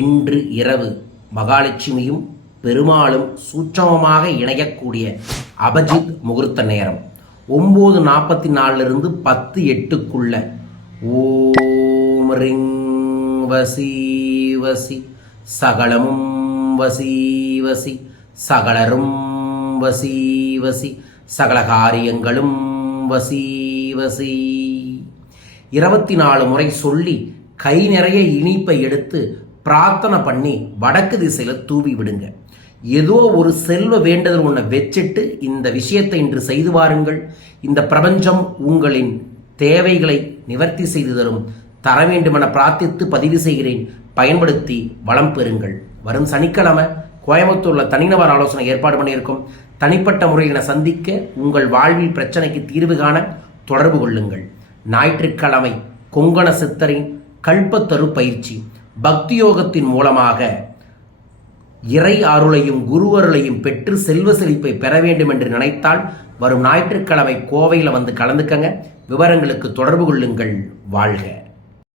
இன்று இரவு மகாலட்சுமியும் பெருமாளும் சூட்சமமாக இணையக்கூடிய அபஜித் முகூர்த்த நேரம். ஒம்பது நாற்பத்தி நாலுலேருந்து பத்து எட்டுக்குள்ள ஓம் ரிங் வசி வசி சகலமும் வசி வசி சகலரும் வசி வசி சகல காரியங்களும் வசி வசி. இருபத்தி நாலு முறை சொல்லி கை நிறைய இனிப்பை எடுத்து பிரார்த்தனை பண்ணி வடக்கு திசையில் தூவி விடுங்க. ஏதோ ஒரு செல்வ வேண்டுதல் ஒன்றை வச்சுட்டு இந்த விஷயத்தை இன்று செய்து வாருங்கள். இந்த பிரபஞ்சம் உங்களின் தேவைகளை நிவர்த்தி செய்து தரும். தர வேண்டுமென பிரார்த்தித்து பதிவு செய்கிறேன். பயன்படுத்தி வளம் பெறுங்கள். வரும் சனிக்கிழமை கோயம்புத்தூரில் தனிநபர் ஆலோசனை ஏற்பாடு பண்ணியிருக்கும். தனிப்பட்ட முறையில் சந்திக்க உங்கள் வாழ்வில் பிரச்சனைக்கு தீர்வு காண தொடர்பு கொள்ளுங்கள். ஞாயிற்றுக்கிழமை கொங்கண சித்தரின் கல்பத்தரு பயிற்சி. பக்தி யோகத்தின் மூலமாக இறை அருளையும் குரு அருளையும் பெற்று செல்வ செழிப்பை பெற வேண்டும் என்று நினைத்தால் வரும் ஞாயிற்றுக்கிழமை கோவையில் வந்து கலந்துக்கங்க. விவரங்களுக்கு தொடர்பு கொள்ளுங்கள். வாழ்க.